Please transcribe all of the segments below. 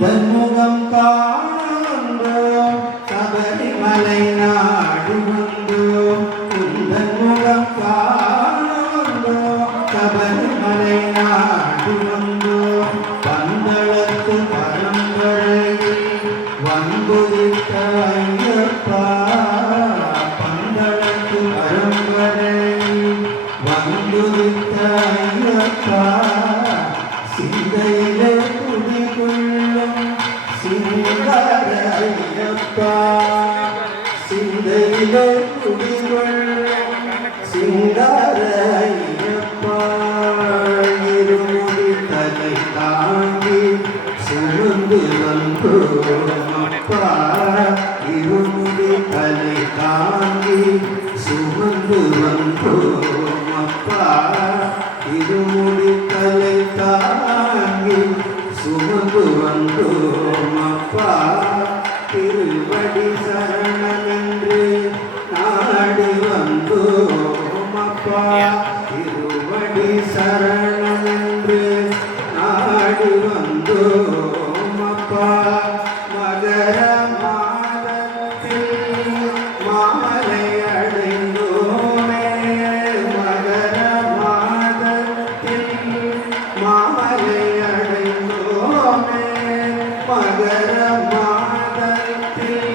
உந்தன் முகம் காண்போம் சபரிமலை நாடு வந்தோம். உந்தன் முகம் காண்போம் சபரிமலை நாடு வந்தோம். பந்தளத்து பரம்பரையில் வந்துதித்த ஐயப்பா, பந்தளத்து பரம்பரையில் வந்துதித்த ஐயப்பா, சிந்தையிலே குடிகொள்ளும் சிங்கார ஐயப்பா, சிந்தையிலே குடிகொள்ளும் சிங்கார ஐயப்பா, இருமுடி தலை தாங்கி சுமந்து வந்தோம் அப்பா, இருமுடி தலை தாங்கி சுமந்து வந்தோம் அப்பா, இருமுடி தலை தாங்கி சுமந்து வந்தோம் அப்பா. திருவடி சரணமென்று நாடி வந்தோம் அப்பா, திருவடி சரணமென்று நாடி வந்தோம் அப்பா. மகர மாதத்தில் மாலை அடைந்தோமே, மகர மாதத்தில் மாலை அடைந்தோமே, மகர மாதத்தில்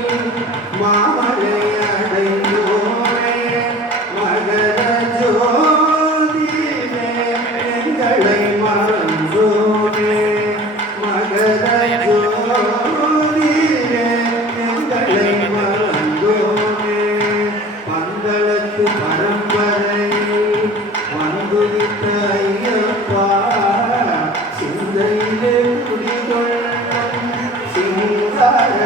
மாலை அடைந்தோமே, மகர ஜோதியிலே எங்களை மறந்தோமே, மகர ஜோதியிலே எங்களை மறந்தோமே. பந்தளத்து பரம்பரையில் வந்துதித்த ஐயப்பா, சிந்தையிலே குடிகொள்ளும் சிங்கார